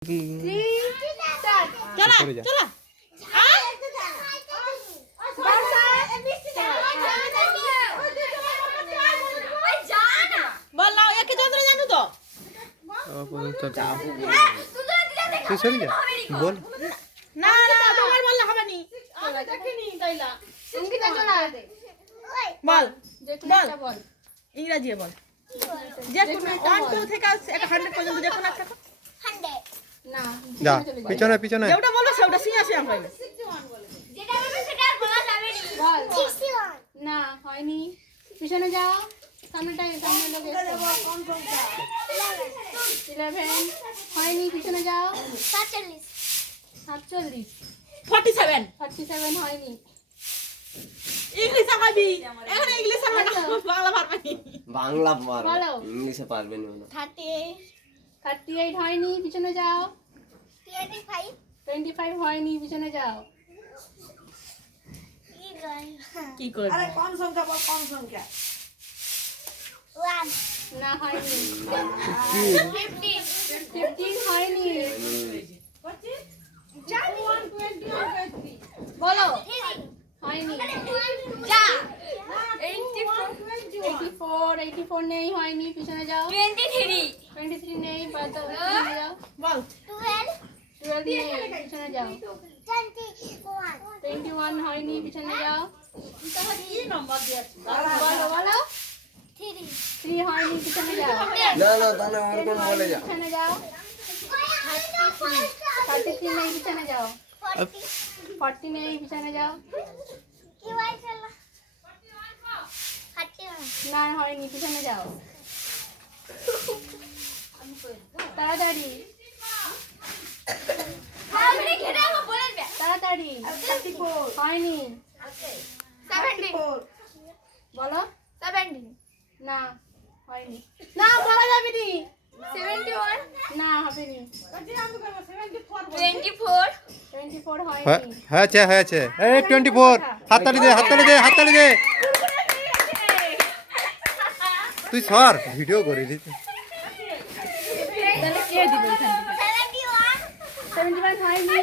চলা চলা বল নাও একে যন্ত্র জানো তো তুই সরি যা বল না না তোমার বললে হবে নি বল বল ইংরেজি বল যে কোন 1 2 থেকে 100 পর্যন্ত যে কোন একটা না যা পিছনে পিছনে যেটা বলো সেটা সিয়া সিয়া হবে যেটা বলবে সেটা বলা যাবে না বল না হয়নি পিছনে যাও সামনে লোক এসে কোন কোনটা 11 হয়নি পিছনে যাও 47 47 হয়নি ইংলিশ হবে এখানে ইংলিশ হবে না বাংলা পারবে বাংলা পারবে ইংলিশে পারবে না 38 হয়নি পিছনে যাও 25 হয়নি পিছনে যাও কি করব আরে কোন সংখ্যা বল কোন সংখ্যা না হয়নি 15 হয়নি বলো হয়নি 84 নেই হয়নি পিছনে যাও 23 নেই বাদ দাও পিছনে যাও বল 12 নেই পিছনে যাও 21 হয়নি পিছনে যাও কি নম্বর দিয়েছি বলো 3 হয়নি পিছনে যাও না না তাহলে ওরকম বলে যা পিছনে যাও 33 নেই পিছনে যাও 40 নেই পিছনে যাও না হয়নি পিছনে যাও তাড়াতাড়ি তাড়াতাড়ি হয়নি বলো না হয়নি না বলা যাবে নি না হবে নি 24 হয়নি হয়েছে হয়েছে এই 24 হাততালি দে হাততালি দে হাততালি দে তুই সর ভিডিও করে দিতে তাহলে কে দিবে এখান থেকে 71 হয়নি